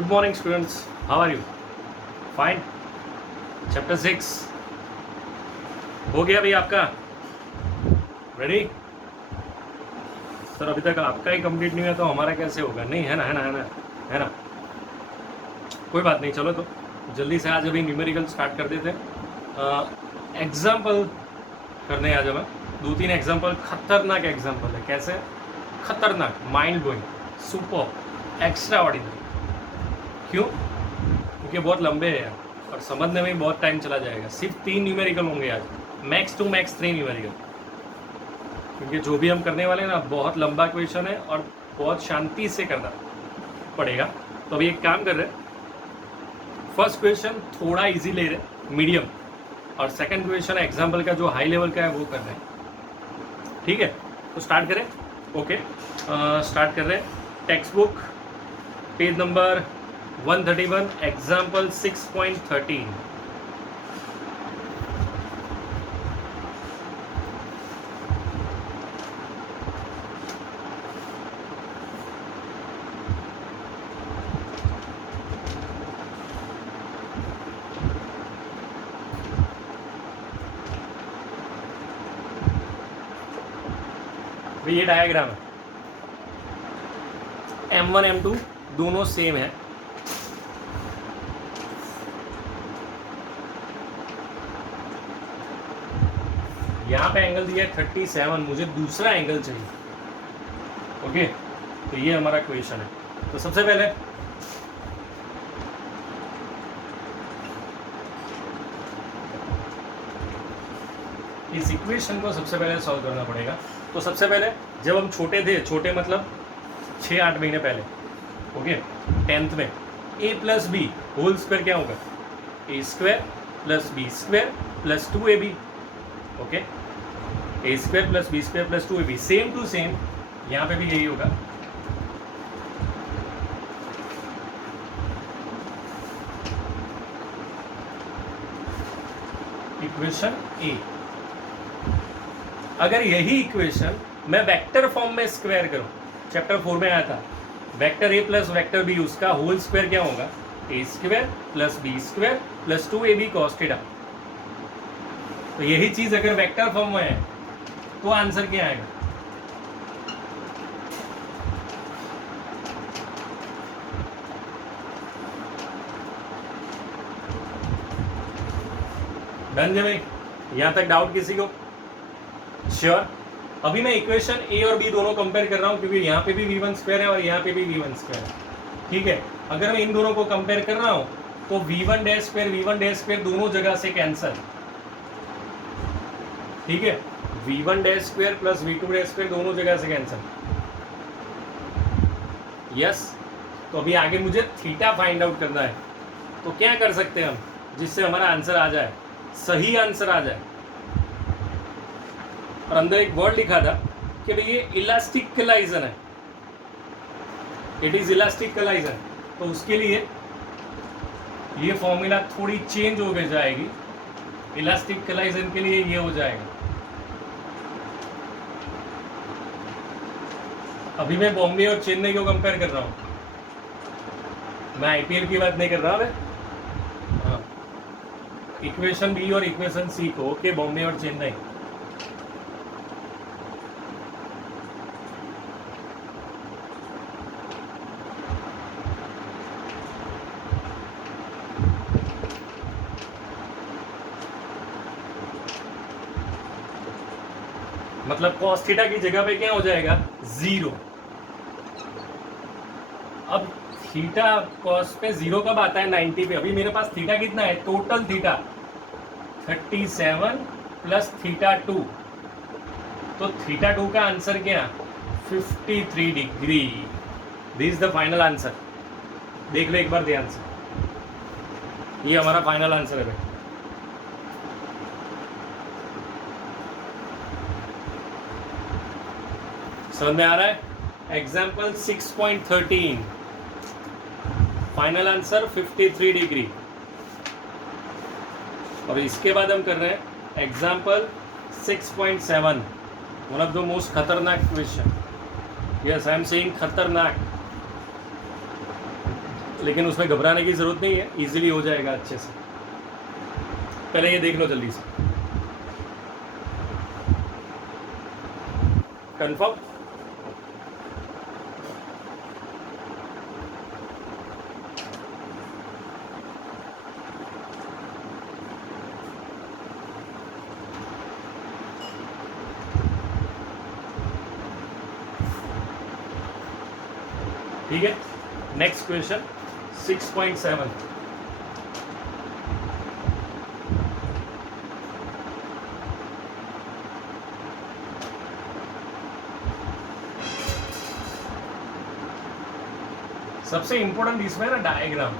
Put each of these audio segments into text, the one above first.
Good morning, students. How are you? Fine. Chapter 6 हो गया भाई आपका? रेडी? सर अभी तक आपका ही कंप्लीट नहीं हुआ तो हमारा कैसे होगा? नहीं है ना, है ना, है ना, है ना। कोई बात नहीं, चलो तो जल्दी से आज अभी न्यूमेरिकल स्टार्ट कर देते हैं। एग्जाम्पल करने आज हमें 2-3 एग्जाम्पल, खतरनाक एग्जाम्पल है। कैसे खतरनाक, mind blowing, super, extra ordinary. क्यों? क्योंकि बहुत लंबे हैं और समझने में बहुत टाइम चला जाएगा। सिर्फ 3 न्यूमेरिकल होंगे आज, मैक्स टू मैक्स 3 न्यूमेरिकल, क्योंकि जो भी हम करने वाले हैं ना बहुत लंबा क्वेश्चन है और बहुत शांति से करना पड़ेगा। तो अभी एक काम कर रहे हैं, फर्स्ट क्वेश्चन थोड़ा इजी ले रहे, मीडियम, और सेकंड क्वेश्चन एग्जाम्पल का जो हाई लेवल का है वो कर रहे हैं। ठीक है, तो स्टार्ट करें। ओके, स्टार्ट कर रहे हैं। Text book page number 131, example 6.13। ये डायग्राम है, M1 M2 दोनों सेम है। यहाँ पे एंगल दिया है 37, मुझे दूसरा एंगल चाहिए। ओके, तो ये हमारा क्वेश्चन है। तो सबसे पहले इस इक्वेशन को सबसे पहले सॉल्व करना पड़ेगा। तो सबसे पहले जब हम छोटे थे, छोटे मतलब 6-8 महीने पहले, ओके, 10th में, a plus B whole square क्या होगा? a square plus B square plus 2ab। Okay, a square plus B square plus 2ab, same to same यहाँ पे भी यही होगा। Equation A. अगर यही इक्वेशन मैं वेक्टर फॉर्म में स्क्वायर करूं, चैप्टर 4 में आया था, vector A plus vector B, उसका होल स्क्वायर क्या होगा? A square plus B square plus 2ab cos theta. तो यही चीज अगर वेक्टर फॉर्म में है तो आंसर क्या आएगा? डन है भाई? यहां तक डाउट किसी को? श्योर। अभी मैं इक्वेशन ए और बी दोनों कंपेयर कर रहा हूं, क्योंकि यहाँ पे भी v1 स्क्वायर है और यहाँ पे भी v1 स्क्वायर है। ठीक है, अगर मैं इन दोनों को कंपेयर कर रहा हूं तो v1 डैश स्क्वायर दोनों जगह से कैंसल। ठीक है, v1 dash square plus v2 dash square दोनों जगह से कैंसल। यस, तो अभी आगे मुझे थीटा फाइंड आउट करना है। तो क्या कर सकते हैं हम जिससे हमारा आंसर आ जाए, सही आंसर आ जाए? और अंदर एक वर्ड लिखा था कि भाई ये इलास्टिक कोलाइजन है, इट इज इलास्टिक कोलाइजन। तो उसके लिए ये फॉर्मूला थोड़ी चेंज हो जाएगी। इलास्टिक कोलाइजन के लिए ये हो जाएगा, अभी मैं बॉम्बे और चेन्नई को कंपेयर कर रहा हूँ, मैं आईपीएल की बात नहीं कर रहा मैं। हाँ, इक्वेशन बी और इक्वेशन सी को, ओके, बॉम्बे और चेन्नई। मतलब cos थीटा की जगह पे क्या हो जाएगा? 0। अब थीटा cos पे 0 कब आता है? 90 पे। अभी मेरे पास थीटा कितना है? Total theta 37 plus theta 2। तो थीटा 2 का आंसर क्या? 53 degree. This is the final answer. देख लो एक बार ध्यान से, ये हमारा फाइनल आंसर है भाई। समझ में आ रहा है? Example 6.13, final answer 53 degree. और इसके बाद हम कर रहे हैं example 6.7, one of the most खतरनाक question. Yes, I am saying खतरनाक। लेकिन उसमें घबराने की ज़रूरत नहीं है, इजीली हो जाएगा अच्छे से। पहले ये देख लो जल्दी से, कंफर्म। ठीक है, नेक्स्ट क्वेश्चन 6.7। सबसे इंपॉर्टेंट इसमें ना डायग्राम।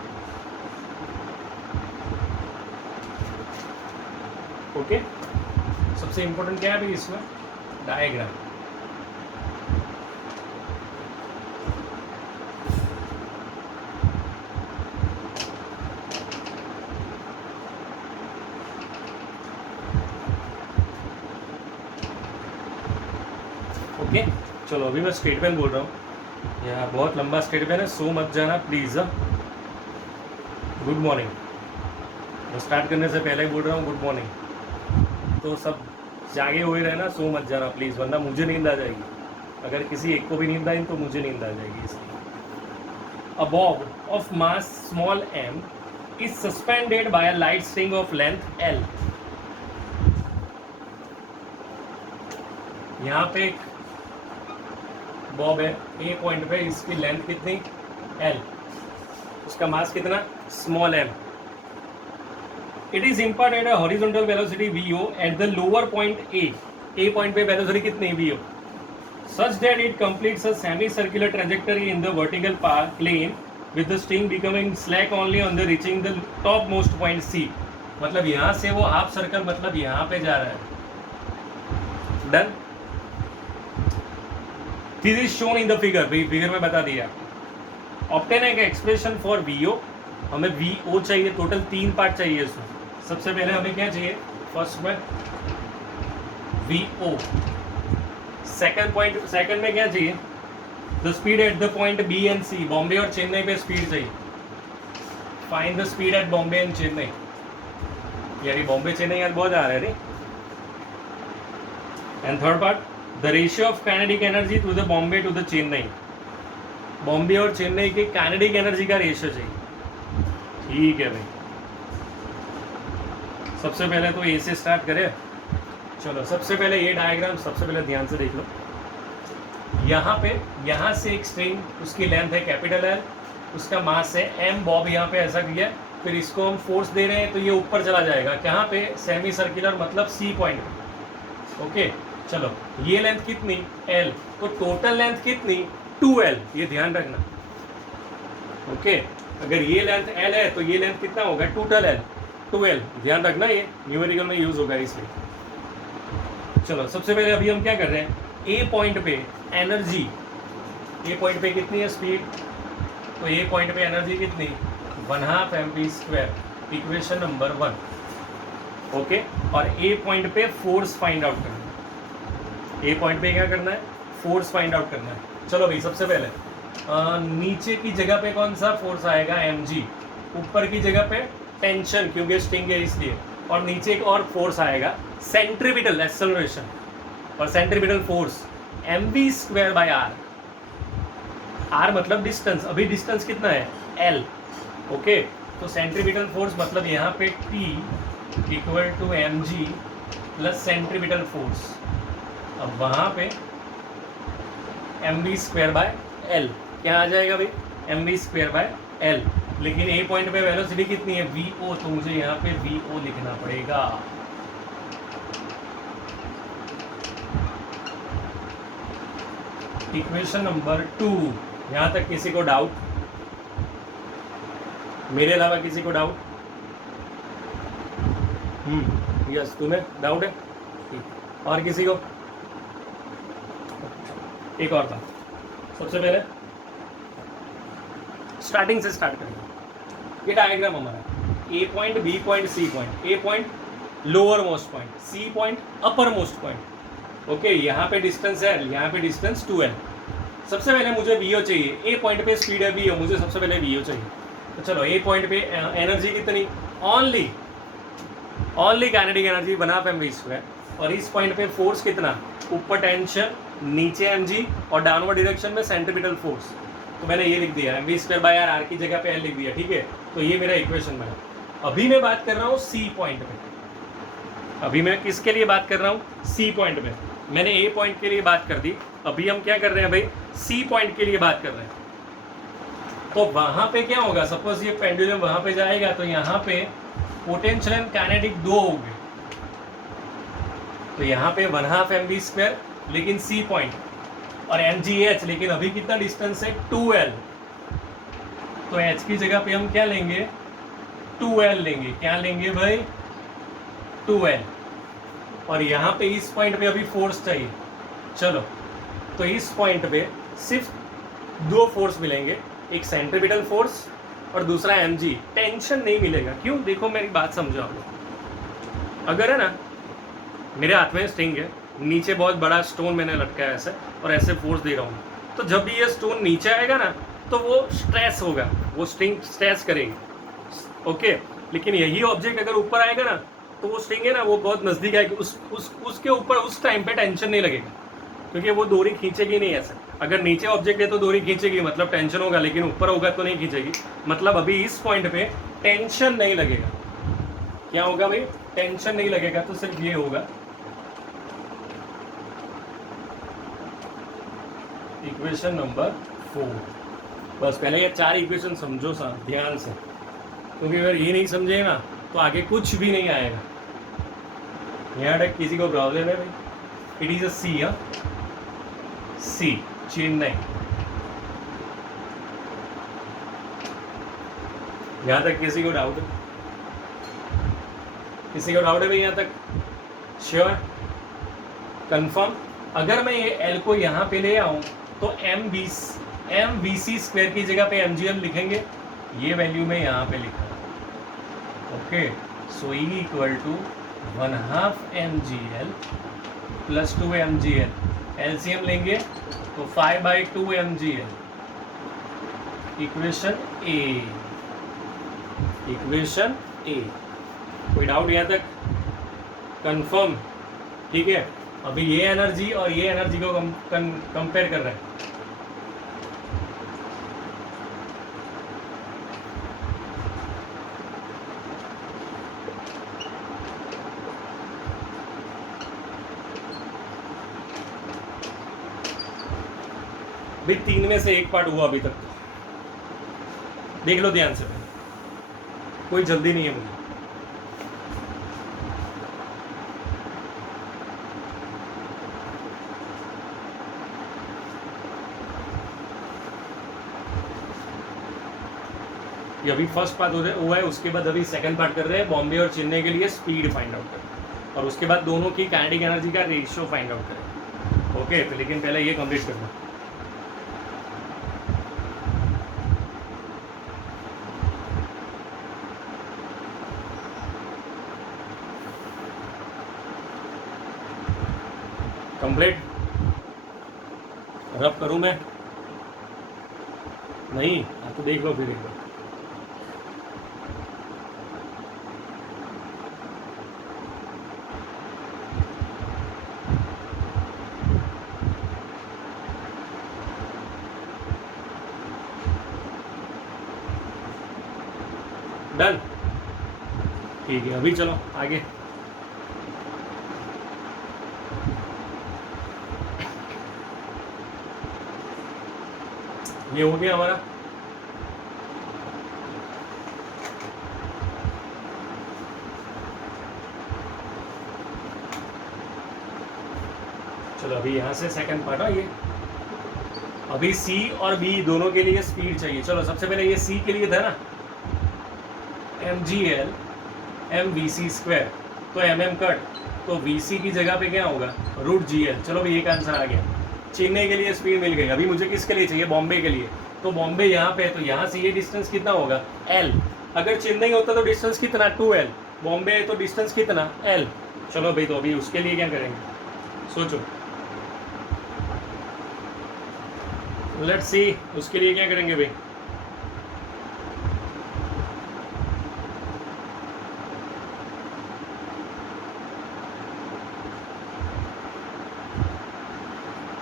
ओके, सबसे इंपॉर्टेंट क्या है भाई इसमें? डायग्राम। ओके चलो, अभी मैं स्टेटमेंट बोल रहा हूँ, यार बहुत लंबा स्टेटमेंट है, सो मत जाना प्लीज़। गुड मॉर्निंग, मैं स्टार्ट करने से पहले ही बोल रहा हूँ गुड मॉर्निंग, तो सब जागे हुए रहना, सो मत जाना प्लीज़, वरना मुझे नींद आ जाएगी। अगर किसी एक को भी नींद आई तो मुझे नींद आ जाएगी। इसलिए a bob of mass small m is suspended by a light string of length L। यहाँ पे एक बॉब है ए पॉइंट पे, इसकी लेंथ कितनी? L, उसका मास कितना? Small m। It is imparted a horizontal velocity VO at the lower point A point पे वेलोसिटी कितनी? VO, such that it completes a semi-circular trajectory in the vertical plane with the string becoming slack only on the reaching the topmost point C। मतलब यहाँ से वो half circle, मतलब यहाँ पे जा रहा है। Done. This is shown in the figure, figure में बता दिया। ऑब्टेन एक एक्सप्रेशन फॉर VO, हमें VO चाहिए, टोटल 3 पार्ट चाहिए इसमें। सबसे पहले हमें क्या चाहिए? फर्स्ट में VO, सेकंड में क्या चाहिए? The speed at the point B and C, Bombay और चेन्नई पे स्पीड चाहिए। Find the speed at Bombay and Chennai. यार बॉम्बे चेन्नई यार बहुत आ रहा है रे। And third part, the ratio of kinetic energy to the Bombay to the Chennai, Bombay और चेन्नई के काइनेटिक एनर्जी का रेशियो चाहिए। ठीक है भाई, सबसे पहले तो ए से स्टार्ट करें। चलो सबसे पहले ये डायग्राम सबसे पहले ध्यान से देख लो। यहाँ पे, यहाँ से एक स्ट्रिंग, उसकी लेंथ है कैपिटल L, उसका मास है m, बॉब यहाँ पे ऐसा किया, फिर इसको हम फोर्स दे रहे हैं तो ये ऊपर चला जाएगा। कहाँ पे? सेमी सर्कुलर, मतलब C पॉइंट। ओके चलो, ये लेंथ कितनी? L, तो टोटल लेंथ कितनी? 2L, ये ध्यान रखना। ओके, अगर ये लेंथ L है तो ये लेंथ कितना होगा? टोटल L 2L, ध्यान रखना, ये न्यूमेरिकल में यूज होगा इसलिए। चलो सबसे पहले अभी हम क्या कर रहे हैं? ए पॉइंट पे एनर्जी, ए पॉइंट पे कितनी है स्पीड? तो ए पॉइंट पे एनर्जी कितनी? 1/2 mv², इक्वेशन नंबर 1। ओके, और ए पॉइंट पे फोर्स फाइंड आउट करना है। ए पॉइंट पे क्या करना है? फोर्स फाइंड आउट करना है। चलो भाई, सबसे पहले नीचे की जगह पे कौन सा फोर्स आएगा? mg। ऊपर की जगह पे टेंशन, क्योंकि स्ट्रिंग है इसलिए। और नीचे एक और फोर्स आएगा, सेंट्रीपिटल एक्सेलरेशन, और सेंट्रीपिटल फोर्स mv²/r। r मतलब डिस्टेंस, अभी डिस्टेंस कितना है? L। ओके, तो सेंट्रीपिटल फोर्स मतलब यहाँ पे T = mg plus centripetal force. अब वहाँ पे mv²/L क्या आ जाएगा भाई? mv²/L। लेकिन ए पॉइंट पे वेलोसिटी कितनी है? VO, तो मुझे यहाँ पे VO लिखना पड़ेगा। Equation number 2। यहाँ तक किसी को डाउट? मेरे अलावा किसी को डाउट? यस, तुम्हें डाउट है? और किसी को? एक और था। सबसे पहले स्टार्टिंग से स्टार्ट करेंगे। ये डायग्राम हमारा A point, B point, C point. A point lower most point, C point upper most point. Okay, यहाँ पे डिस्टेंस है L, यहाँ पे डिस्टेंस 2L। सबसे पहले मुझे VO चाहिए। ए पॉइंट पे स्पीड है VO, मुझे सबसे पहले VO चाहिए। तो चलो ए पॉइंट पे एनर्जी कितनी, ओनली काइनेटिक एनर्जी 1/2 mv², और इस पॉइंट पे फोर्स कितना, ऊपर टेंशन, नीचे mg, और डाउनवर्ड डायरेक्शन में सेंट्रीपिटल फोर्स। तो मैंने ये लिख दिया mv²/r की जगह पे l लिख दिया, ठीक है। तो ये मेरा इक्वेशन बना। अभी मैं बात कर रहा हूँ सी पॉइंट पे, अभी मैं किसके लिए बात कर रहा हूँ, सी पॉइंट पे। मैंने ए पॉइंट के लिए बात कर दी, अभी हम क्या कर रहे हैं भाई, सी पॉइंट के लिए बात कर रहे हैं। तो वहां पे क्या होगा, सपोज ये पेंडुलम वहां पे जाएगा तो यहाँ पे पोटेंशियल एंड काइनेटिक 2 होंगे। तो यहाँ पे 1/2 mv², लेकिन सी पॉइंट, और mgh, लेकिन अभी कितना डिस्टेंस है, 2l। तो h की जगह पे हम क्या लेंगे, 2l लेंगे। क्या लेंगे भाई, 2l। और यहाँ पे इस पॉइंट पे अभी फोर्स चाहिए। चलो, तो इस पॉइंट पे सिर्फ 2 फोर्स मिलेंगे, एक सेंट्रीपिटल फोर्स और दूसरा mg। टेंशन नहीं मिलेगा, क्यों, देखो मेरी बात समझो आप लोग। अगर है ना, मेरे हाथ में स्ट्रिंग है, नीचे बहुत बड़ा स्टोन मैंने लटकाया ऐसे, और ऐसे फोर्स दे रहा हूँ, तो जब भी ये स्टोन नीचे आएगा ना, तो वो स्ट्रेस होगा, वो स्ट्रिंग स्ट्रेस करेगी, ओके। लेकिन यही ऑब्जेक्ट अगर ऊपर आएगा ना, तो वो स्ट्रिंग है ना, वो बहुत नज़दीक आएगी, उसके ऊपर उस टाइम पे टेंशन नहीं लगेगा, क्योंकि वो डोरी खींचेगी नहीं ऐसे। अगर नीचे ऑब्जेक्ट है तो डोरी खींचेगी, मतलब टेंशन होगा, लेकिन ऊपर होगा तो नहीं खींचेगी, मतलब अभी इस पॉइंट पे टेंशन नहीं लगेगा। क्या होगा भाई, टेंशन नहीं लगेगा, तो सिर्फ ये होगा। Equation number 4। बस पहले ये 4 इक्वेशन समझो ध्यान से, क्योंकि अगर ये नहीं समझे ना तो आगे कुछ भी नहीं आएगा। यहाँ तक किसी को प्रॉब्लम है भाई, इट इज अ सी, सी चेन्नई। यहाँ तक किसी को डाउट है, किसी को डाउट है भाई यहाँ तक, श्योर, कंफर्म। अगर मैं ये एल को यहाँ पे ले आऊँ तो mvc² की जगह पे mgl लिखेंगे, ये वैल्यू मैं यहाँ पे लिखा, ओके। सो E = 1/2 mgl + 2 mgl, एलसीएम लेंगे तो 5/2 mgl। इक्वेशन ए। कोई डाउट यहाँ तक, कंफर्म, ठीक है। अभी ये एनर्जी और ये एनर्जी को कंपेयर कर रहे हैं। भाई 3 में से 1 पार्ट हुआ अभी तक, देख लो ध्यान से, कोई जल्दी नहीं है मुझे। ये अभी फर्स्ट पार्ट हुआ है, उसके बाद अभी सेकंड पार्ट कर रहे हैं, बॉम्बे और चेन्नई के लिए स्पीड फाइंड आउट करें, और उसके बाद दोनों की काइनेटिक एनर्जी का रेशियो फाइंड आउट करें, ओके। तो लेकिन पहले ये कंप्लीट करना। कंप्लीट रब करूं मैं, नहीं आप तो देख लो फिर एक बार। डन, ठीक है। अभी चलो आगे, ये हो गया हमारा। चलो अभी यहाँ से सेकंड पार्ट है ये। अभी सी और बी दोनों के लिए स्पीड चाहिए। चलो सबसे पहले ये सी के लिए था ना, mgl mvc², तो mm कट, तो vc की जगह पे क्या होगा, √gl। चलो भाई एक आंसर आ गया। चेन्नई के लिए स्पीड मिल गई। अभी मुझे किसके लिए चाहिए, बॉम्बे के लिए। तो बॉम्बे यहाँ पे है, तो यहाँ से ये डिस्टेंस कितना होगा, l। अगर चेन्नई होता तो डिस्टेंस कितना, 2l। बॉम्बे है तो डिस्टेंस कितना, l। चलो भाई, तो अभी उसके लिए क्या करेंगे, सोचो, लेट्स सी उसके लिए क्या करेंगे भाई।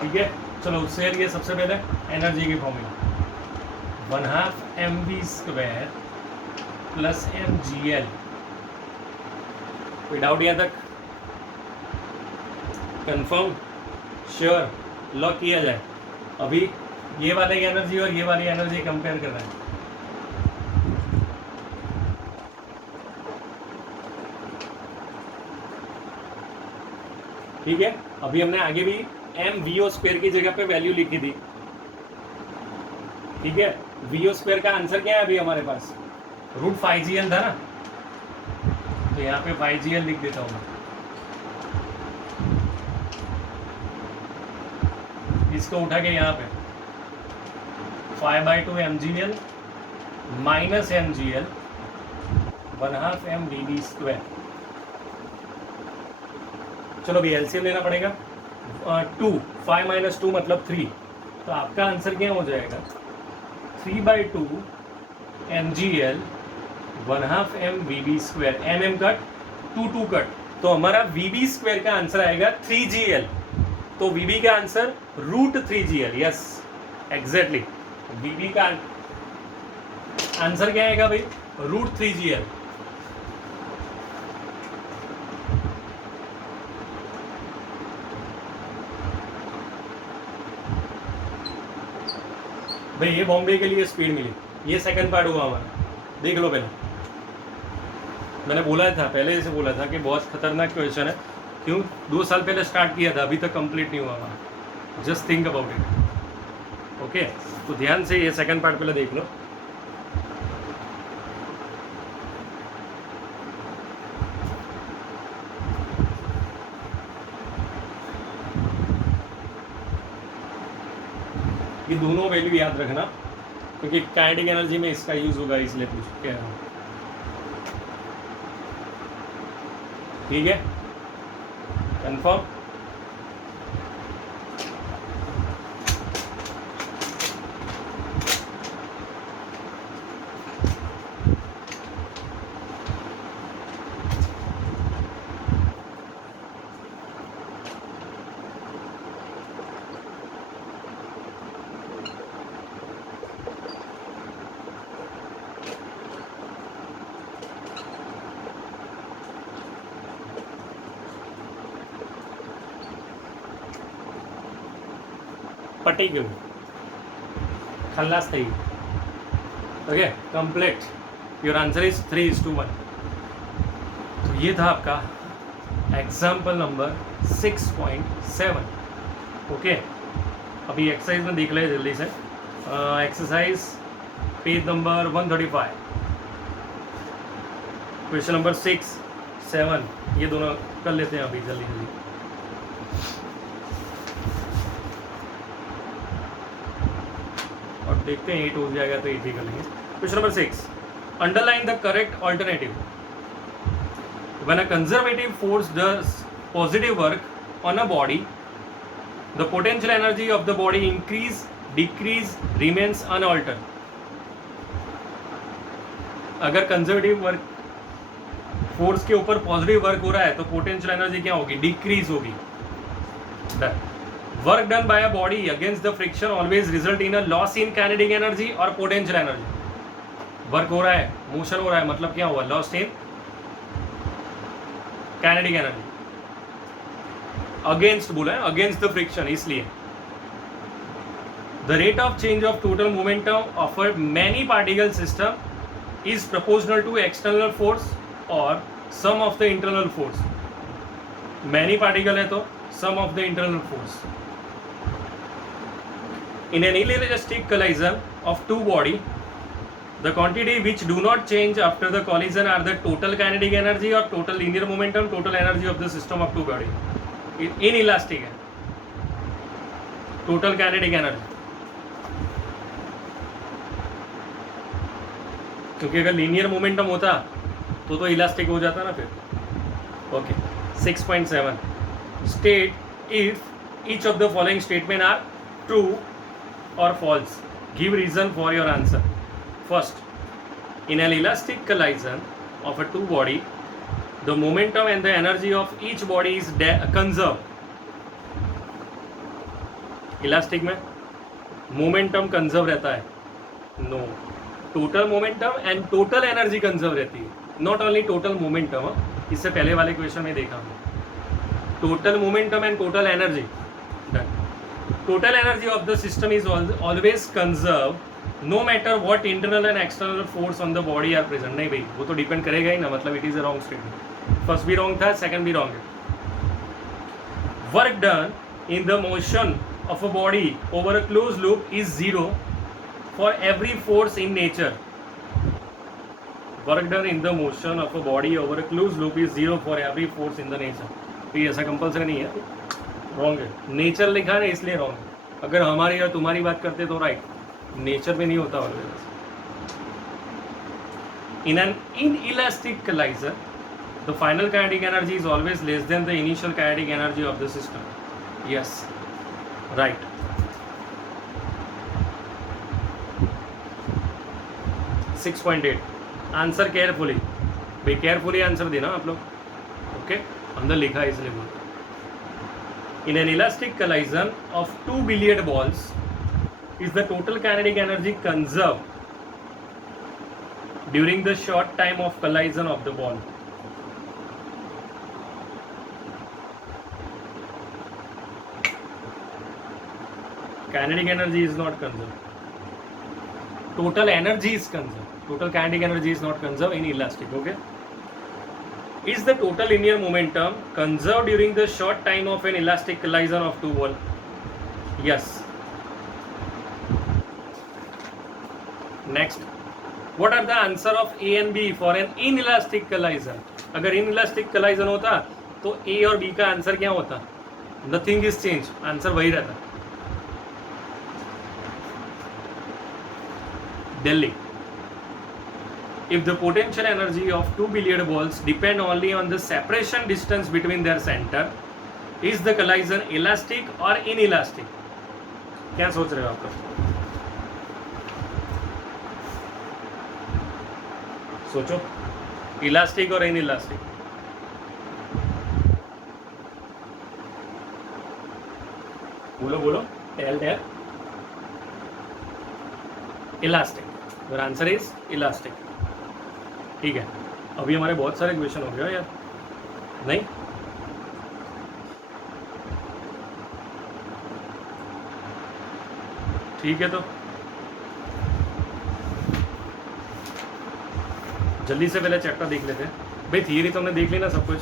ठीक है, चलो उससे लिए सबसे पहले एनर्जी की फॉर्मूला 1/2 mv² प्लस mgl। कोई डाउट यहाँ तक? कंफर्म, श्योर, लॉक किया जाए। अभी ये वाले एनर्जी और ये वाली एनर्जी कंपेयर कर रहे हैं। ठीक है, अभी हमने आगे भी mvo² की जगह पे वैल्यू लिखी थी। ठीक है, vo² का आंसर क्या है अभी हमारे पास? √5gl था ना, तो यहाँ पे 5gl लिख देता हूँ मैं। इसको उठा के यहाँ पे 5/2 mgl माइनस mgl 1/2 mvv²। चलो भी एलसीएम लेना पड़ेगा। 2 5 - 2 मतलब 3, तो आपका आंसर क्या हो जाएगा? 3/2 mgl 1/2 mvv²। mm cut 2 cut, तो हमारा vv² का आंसर आएगा 3gl। तो vv का answer √3gl। Yes exactly, vv का आंसर क्या आएगा भाई? √3gl। भाई ये बॉम्बे के लिए स्पीड मिली, ये सेकंड पार्ट हुआ हमारा, देख लो पहले। मैंने बोला था, पहले से बोला था कि बहुत खतरनाक क्वेश्चन है। क्यों? 2 साल पहले स्टार्ट किया था, अभी तक कंप्लीट नहीं हुआ हमारा। Just think about it. Okay, तो ध्यान से ये सेकंड पार्ट पहले देख लो। ये दोनों वैल्यू याद रखना, क्योंकि काइनेटिक एनर्जी में इसका यूज होगा, इसलिए पूछ कह रहा हूँ। ठीक है, कंफर्म। पटी गई, खल्लास थी। Okay, complete. Your answer is 3:1। तो ये था आपका एग्जाम्पल नंबर 6.7। ओके, अभी एक्सरसाइज में देख ले जल्दी से। Exercise page number 135, question number 6, 7, ये दोनों कर लेते हैं अभी जल्दी जल्दी। और देखते हैं 8 हो जाएगा तो 8 ही कर लेंगे। Question number 6, underline the correct alternative. When a conservative force does positive work on a body, the potential energy of the body increase, decrease, remains unaltered. अगर कंजर्वेटिव वर्क फोर्स के ऊपर पॉजिटिव वर्क हो रहा है तो potential energy क्या होगी? Decrease होगी। Work done by a body against the friction always result in a loss in kinetic energy और पोटेंशियल एनर्जी। वर्क हो रहा है, मोशन हो रहा है, मतलब क्या हुआ? Loss in kinetic energy. Against बोला है, अगेंस्ट द फ्रिक्शन, इसलिए the rate of change of total momentum of a many particle system is proportional to external force और sum of the internal force. Many particle है तो sum of the internal force. In an inelastic collision of two body, the quantity which do not change after the collision are the total kinetic energy or total linear momentum, total energy of the system of two body. Inelastic है, total kinetic energy, क्योंकि अगर linear momentum होता तो elastic हो जाता ना फिर। Okay, 6.7, state if each of the following statement are true or false. Give reason for your answer. First, in an elastic collision of a two body, the momentum and the energy of each body is conserved. Elastic में momentum conserve रहता है, no, total momentum and total energy conserve रहती है, not only total momentum, इससे पहले वाले question में देखा हमने, total momentum and total energy, total energy of the system is always conserve no matter what internal and external force on the body are present. नहीं भाई, वो तो डिपेंड करेगा ही ना, मतलब it is a wrong statement, first भी wrong था, सेकंड भी रॉन्ग है। Work done in the motion of a body over a closed loop is zero for every force in nature. Work done in the motion of a body over a closed loop is zero for every force in the nature. तो ये ऐसा compulsory नहीं है, wrong है, nature लिखा है इसलिए wrong है। अगर हमारी और तुम्हारी बात करते तो राइट, नेचर में नहीं होता always. In an inelastic collider, the final kinetic energy is always less than the initial kinetic energy of the system. Yes. Right. 6.8 answer carefully, भाई केयरफुली आंसर देना आप लोग, ओके, अंदर लिखा है इसलिए बोलते। In an elastic collision of 2 billiard balls is the total kinetic energy conserve during the short time of collision of the ball. Kinetic energy is not conserved. Total energy is conserved. Total kinetic energy is not conserved in elastic. Okay. Is the total linear momentum conserved during the short time of an elastic collision of two balls? Yes. Next. What are the answer of A and B for an inelastic collision? अगर inelastic collision होता तो A और B का answer क्या होता? Nothing is changed. Answer वही रहता। Delhi. If the potential energy of 2 billiard balls depend only on the separation distance between their center, is the collision elastic or inelastic? क्या सोच रहे हो आप लोग? सोचो, इलास्टिक और इनइलास्टिक। बोलो बोलो, tell. Elastic, your answer is elastic. ठीक है, अभी हमारे बहुत सारे क्वेश्चन हो गए यार, नहीं? ठीक है, तो जल्दी से पहले चैप्टर देख लेते हैं। भाई थियरी तो हमने देख ली ना सब कुछ,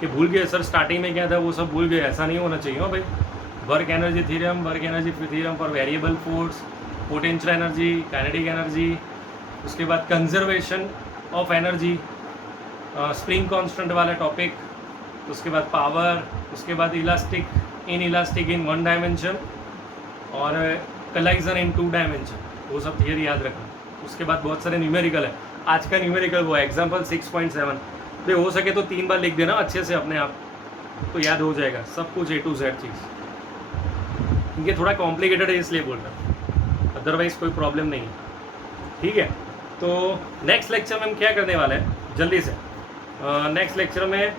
कि भूल गए सर स्टार्टिंग में क्या था वो सब भूल गए, ऐसा नहीं होना चाहिए। भाई work energy theorem, work energy theorem for variable force, potential energy, kinetic energy, उसके बाद conservation of energy, spring constant वाला टॉपिक, उसके बाद पावर, उसके बाद elastic, in elastic in 1 dimension और कलाइजन इन 2 डायमेंशन, वो सब थियरी याद रखना। उसके बाद बहुत सारे न्यूमेरिकल है, आज का न्यूमेरिकल वो है एग्जाम्पल 6.7। भाई हो सके तो 3 बार लिख देना अच्छे से अपने आप, तो याद हो जाएगा सब कुछ A to Z चीज़। ये थोड़ा कॉम्प्लिकेटेड है इसलिए बोल रहा हूँ, अदरवाइज कोई प्रॉब्लम नहीं है। ठीक है, तो नेक्स्ट लेक्चर में हम क्या करने वाले हैं जल्दी से, नेक्स्ट लेक्चर में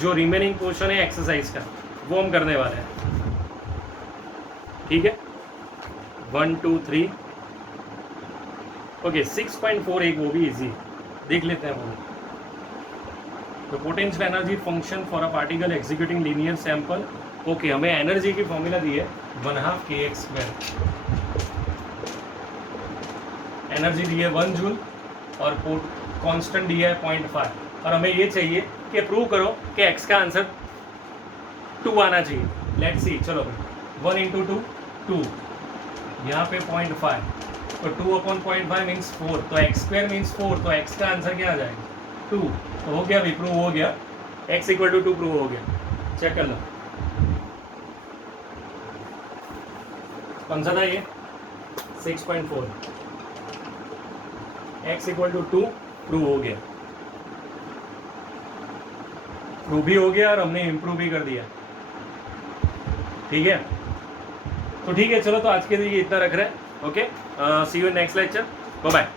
जो रिमेनिंग पोर्शन है एक्सरसाइज का वो हम करने वाले हैं। ठीक है, 1 2 3 ओके। 6.4 एक वो भी इजी देख लेते हैं वो। तो potential energy function for a particle executing linear sample. Okay, हमें एनर्जी की फॉर्मूला दी है 1/2 kx², एनर्जी दी है 1 जूल और कांस्टेंट दिया है 0.5, और हमें ये चाहिए कि प्रूव करो कि x का आंसर 2 आना चाहिए। लेट्स सी, चलो 1 × 2 2, यहाँ पे 0.5, तो 2/0.5 मीन्स 4, तो x² मीन्स 4, तो x का आंसर क्या आ जाएगा 2। तो हो गया भी, प्रूव हो गया, x = 2 प्रूव हो गया। चेक कर लो कौन सा था ये, 6.4, x = 2 प्रूव हो गया, प्रूव भी हो गया और हमने इम्प्रूव भी कर दिया। ठीक है, तो ठीक है, चलो तो आज के लिए इतना रख रहे हैं। Okay, see you in next lecture, bye bye.